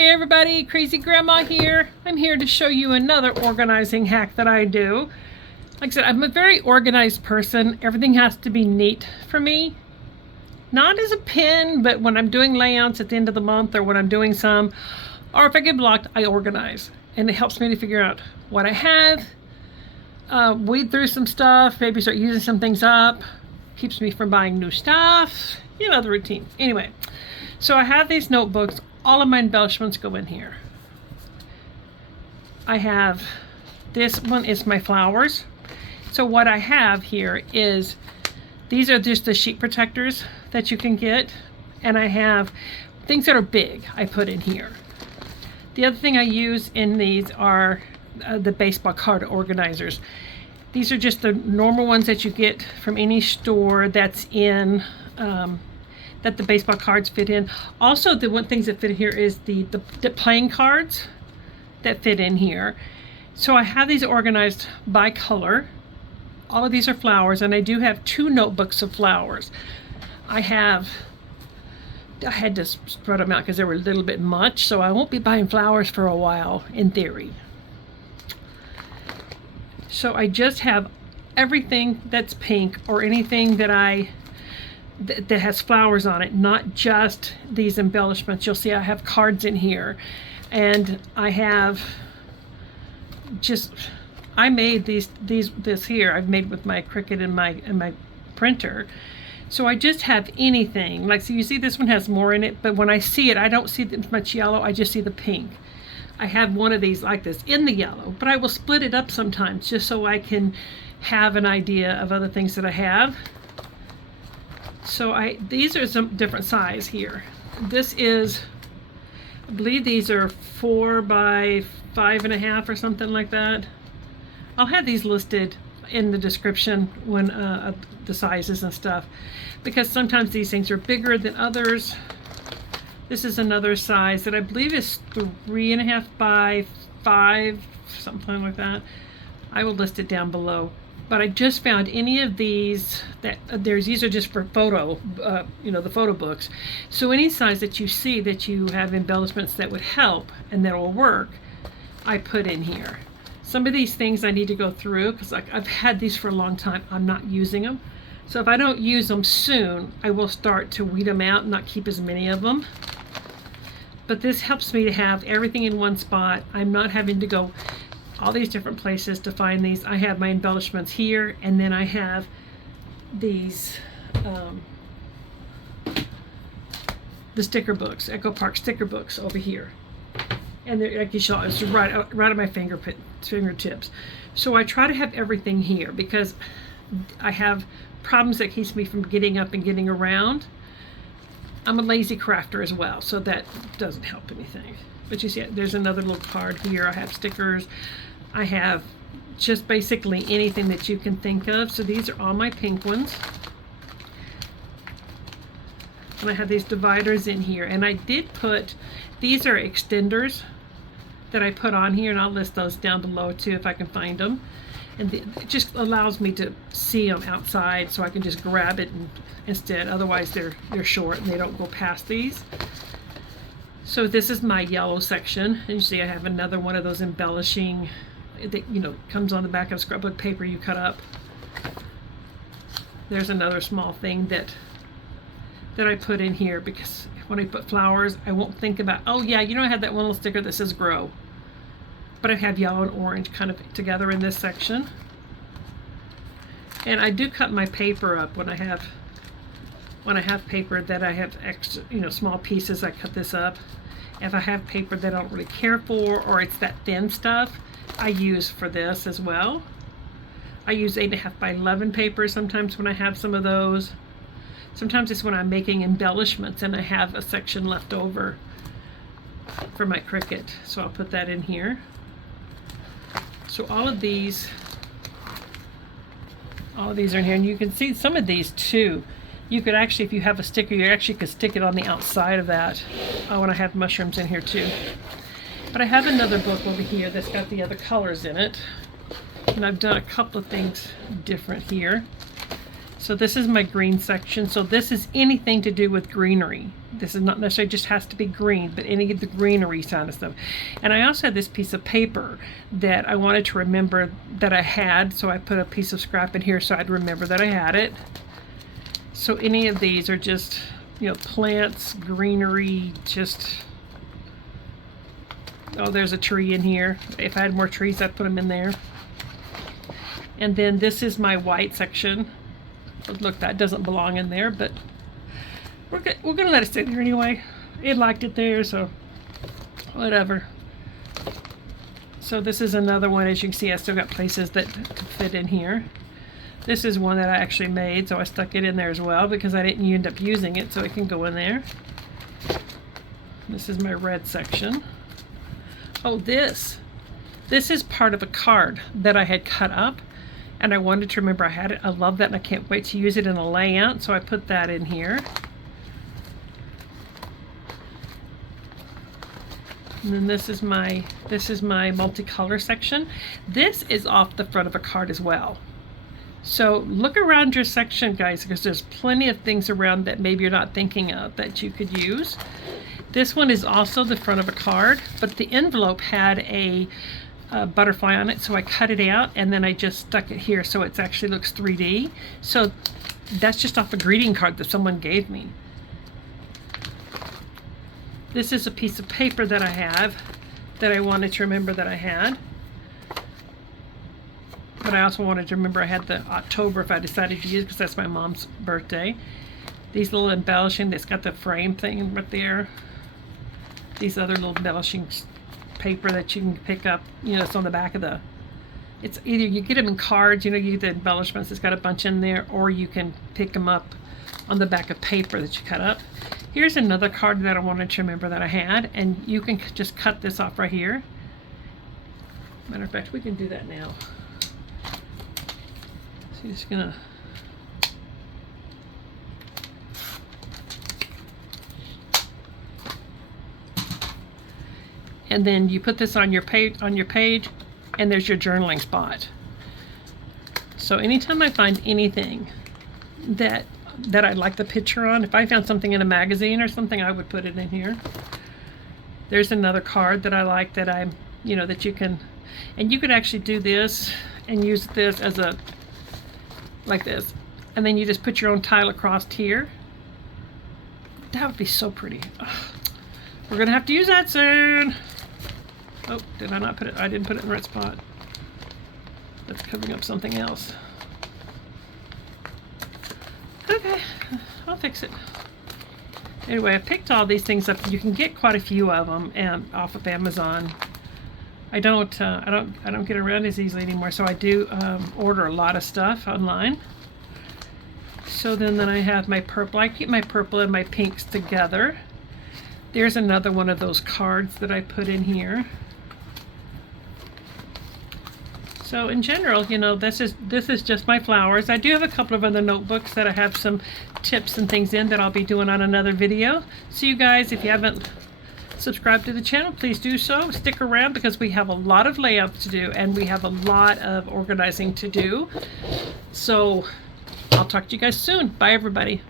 Hey everybody, Crazy Grandma here. I'm here to show you another organizing hack that I do. Like I said, I'm a very organized person. Everything has to be neat for me. Not as a pin, but when I'm doing layouts at the end of the month or when I'm doing some, or if I get blocked, I organize. And it helps me to figure out what I have, weed through some stuff, maybe start using some things up. Keeps me from buying new stuff, you know, the routine. Anyway, so I have these notebooks. All of my embellishments go in here. I have, this one is my flowers. So what I have here is, these are just the sheet protectors that you can get. And I have things that are big I put in here. The other thing I use in these are the baseball card organizers. These are just the normal ones that you get from any store that's in, that the baseball cards fit in. Also, the one things that fit in here is the playing cards that fit in here. So I have these organized by color. All of these are flowers, and I do have 2 notebooks of flowers. I had to spread them out because they were a little bit much, so I won't be buying flowers for a while, in theory. So I just have everything that's pink or anything that that has flowers on it, not just these embellishments. You'll see I have cards in here, and I have I made this here. I've made with my Cricut and my printer. So I just have anything. Like, so you see this one has more in it, but when I see it, I don't see that much yellow. I just see the pink. I have one of these like this in the yellow, but I will split it up sometimes just so I can have an idea of other things that I have. So these are some different size here. This is, I believe these are 4 by 5.5 or something like that. I'll have these listed in the description when the sizes and stuff, because sometimes these things are bigger than others. This is another size that I believe is 3.5 by 5, something like that. I will list it down below. But I just found any of these that these are just for photo, you know, the photo books. So any size that you see that you have embellishments that would help and that will work, I put in here. Some of these things I need to go through because I've had these for a long time. I'm not using them. So if I don't use them soon, I will start to weed them out and not keep as many of them. But this helps me to have everything in one spot. I'm not having to go all these different places to find these. I have my embellishments here, and then I have these the sticker books, Echo Park sticker books over here. And they're, like you saw, it's right at my fingertips. So I try to have everything here because I have problems that keeps me from getting up and getting around. I'm a lazy crafter as well, so that doesn't help anything. But you see, there's another little card here. I have stickers. I have just basically anything that you can think of. So these are all my pink ones. And I have these dividers in here. And I did put, these are extenders that I put on here, and I'll list those down below too if I can find them. And it just allows me to see them outside, so I can just grab it instead. Otherwise they're short and they don't go past these. So this is my yellow section, and you see I have another one of those embellishing that, you know, comes on the back of scrapbook paper you cut up. There's another small thing that I put in here because when I put flowers, I won't think about, oh yeah, you know, I had that one little sticker that says grow. But I have yellow and orange kind of together in this section. And I do cut my paper up when I have paper that I have extra, you know, small pieces. I cut this up. If I have paper that I don't really care for, or it's that thin stuff, I use for this as well. I use 8.5 by 11 paper sometimes when I have some of those. Sometimes it's when I'm making embellishments and I have a section left over for my Cricut, so I'll put that in here. So all of these are in here, and you can see some of these too. You could actually, if you have a sticker, you actually could stick it on the outside of that. Oh, and I have mushrooms in here too. But I have another book over here that's got the other colors in it. And I've done a couple of things different here. So this is my green section. So this is anything to do with greenery. This is not necessarily just has to be green, but any of the greenery kind of stuff. And I also had this piece of paper that I wanted to remember that I had. So I put a piece of scrap in here so I'd remember that I had it. So any of these are just, you know, plants, greenery, just, oh, there's a tree in here. If I had more trees, I'd put them in there. And then this is my white section. Look, that doesn't belong in there, but we're gonna let it sit there anyway. It liked it there, so whatever. So this is another one. As you can see, I still got places that could fit in here. This is one that I actually made, so I stuck it in there as well because I didn't end up using it, so it can go in there. This is my red section. Oh, this is part of a card that I had cut up, and I wanted to remember I had it. I love that, and I can't wait to use it in a layout, so I put that in here. And then this is my multicolor section. This is off the front of a card as well. So look around your section, guys, because there's plenty of things around that maybe you're not thinking of that you could use. This one is also the front of a card, but the envelope had a butterfly on it, so I cut it out and then I just stuck it here so it actually looks 3D. So that's just off a greeting card that someone gave me. This is a piece of paper that I have that I wanted to remember that I had. But I also wanted to remember I had the October if I decided to use it because that's my mom's birthday. These little embellishing, it's got the frame thing right there. These other little embellishing paper that you can pick up, you know, it's on the back of the, it's either you get them in cards, you know, you get the embellishments, it's got a bunch in there, or you can pick them up on the back of paper that you cut up. Here's another card that I wanted to remember that I had, and you can just cut this off right here. Matter of fact, we can do that now. So you're just gonna and then you put this on your page, and there's your journaling spot. So anytime I find anything that I'd like the picture on, if I found something in a magazine or something, I would put it in here. There's another card that I like that I'm, you know, that you can, and you could actually do this and use this as a, like this, and then you just put your own tile across here. That would be so pretty. Ugh. We're gonna have to use that soon. Oh, did I not put it? I didn't put it in the right spot. That's covering up something else. Okay, I'll fix it. Anyway, I picked all these things up. You can get quite a few of them off of Amazon. I don't get around as easily anymore, so I do order a lot of stuff online. So then I have my purple. I keep my purple and my pinks together. There's another one of those cards that I put in here. So in general, you know, this is just my flowers. I do have a couple of other notebooks that I have some tips and things in that I'll be doing on another video. So you guys, if you haven't subscribed to the channel, please do so. Stick around because we have a lot of layouts to do and we have a lot of organizing to do. So I'll talk to you guys soon. Bye, everybody.